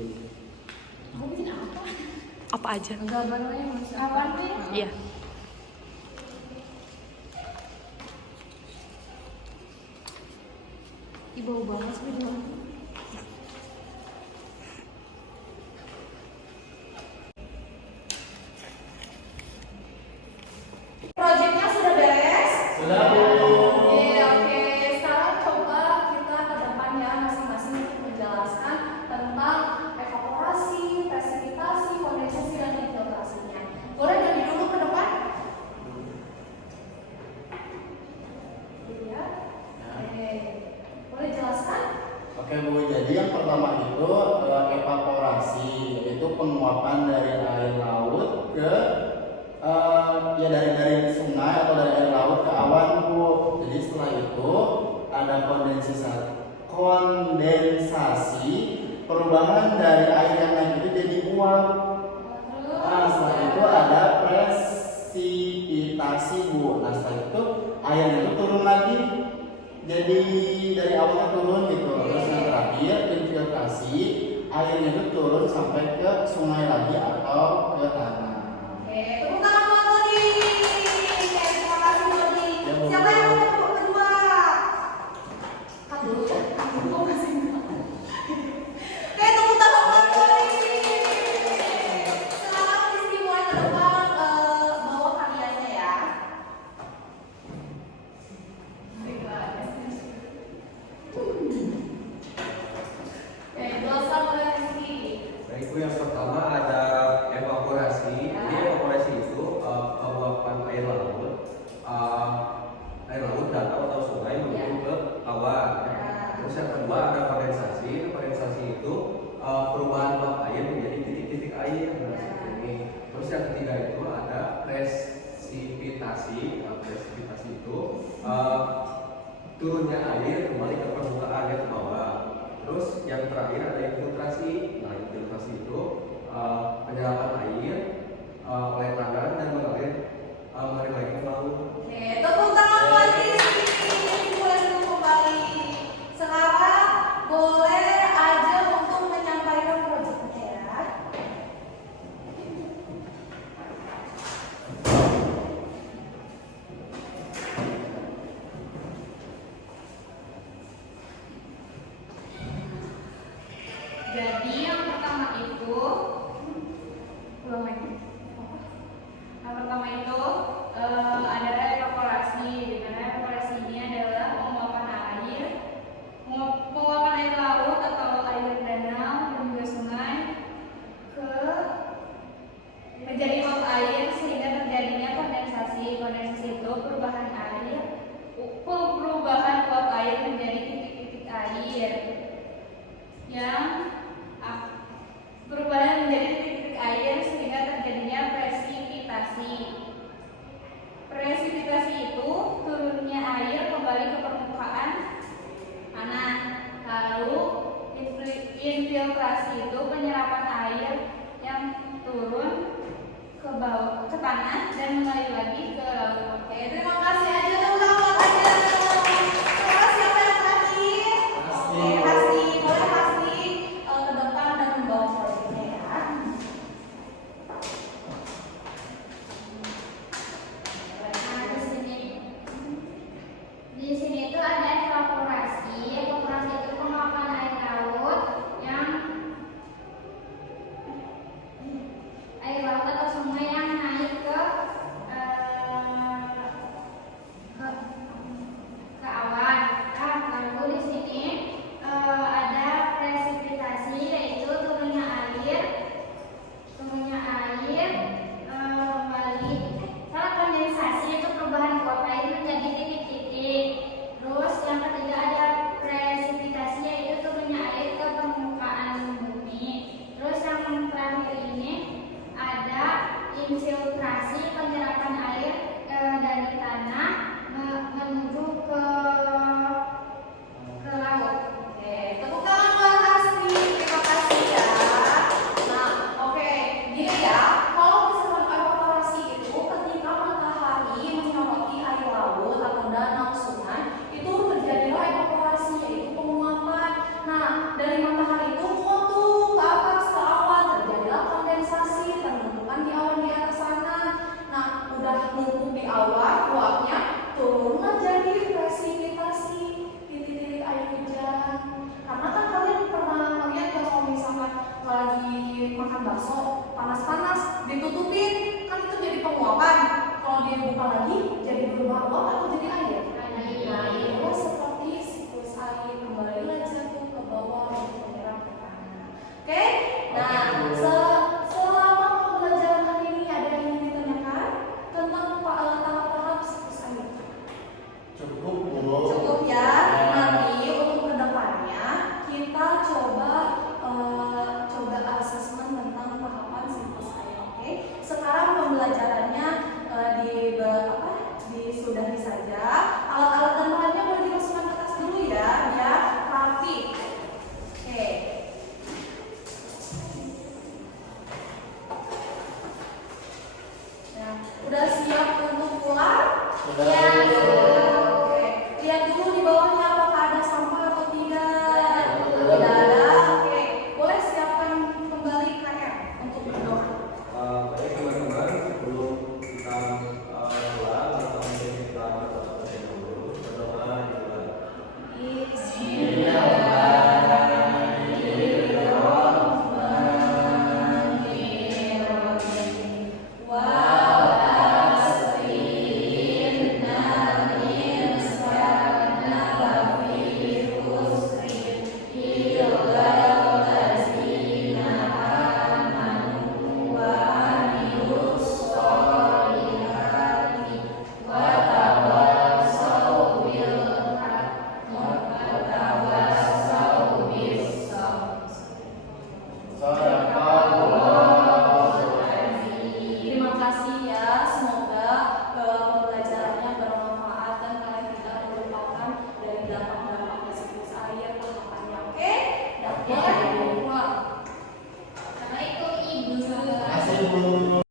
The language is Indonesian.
Aku bikin apa? Apa aja? Gambarnya masih apa nih? Iya. Ih, bau banget sih video. Proyeknya sudah beres? Sudah, Bu. Oke. Sekarang coba kita ke depan ya masing-masing untuk menjelaskan tentang evaporasi, presipitasi, kondensasi, dan infiltrasinya. Boleh dari dulu ke depan? Iya. Oke. Boleh jelaskan? Oke, Bu, jadi yang pertama itu evaporasi, yaitu penguapan dari air laut ke ya dari sungai atau dari air laut ke awan, Bu. Jadi setelah itu ada kondensasi, perubahan dari air yang naik itu jadi uap. Nah, setelah itu ada presipitasi, Bu. Nah, setelah itu airnya itu turun lagi, jadi dari awalnya turun gitu. Terus yang terakhir infiltrasi, airnya itu turun sampai ke sungai lagi atau ke tanah. Oke, tepuk tangan buat Dodi. Oke, terima kasih Dodi. Ya, Bu. Siapa yang mau tepuk kedua? Aduh, aku masih enggak. Oke, tepuk tangan buat Dodi. Sekarang di sini mulai ke depan bawa karyanya ya. Oke, jelaskan oleh Rizky. Baik, Bu, yang pertama ada evaporasi. Jadi evaporasi itu penguapan air laut danau atau sungai menuju ke awan. Terus yang kedua ada kondensasi. Kondensasi itu perubahan uap air menjadi titik-titik air. Nah, seperti ini. Terus yang ketiga itu ada presipitasi. Presipitasi itu turunnya air kembali ke permukaan ke bawah. Terus yang terakhir ada infiltrasi. Nah, infiltrasi itu penyerapan air oleh tangan dan mengalir lagi ke laut. Oke, tepuk tangan buat Rizky. Boleh dulu kembali. Sekarang boleh aja untuk menyampaikan proyeknya ya. Jadi yang pertama itu ulang lagi. Yang pertama itu adalah evaporasi. Di mana evaporasi ini adalah penguapan air laut atau air danau dan juga sungai ke menjadi uap air sehingga terjadinya kondensasi. Kondensasi itu perubahan uap air menjadi titik-titik air yang perubahan menjadi titik-titik air sehingga terjadinya presipitasi. Presipitasi itu turunnya air kembali ke permukaan tanah. Lalu infiltrasi itu penyerapan air yang turun ke bawah ke tanah dan mengalir lagi ke laut. Oke, terima kasih aja. Ulang aja. Sekarang siapa yang terakhir? Oke, pasti boleh pasti ke depan dan membawa proyeknya ya. Nah, di sini itu ada evaporasi. Evaporasi itu penguapan air laut atau sungai yang naik ke makan bakso panas-panas ditutupin, kan itu jadi penguapan. Kalau dia buka lagi jadi berubah uap atau jadi air? Nah,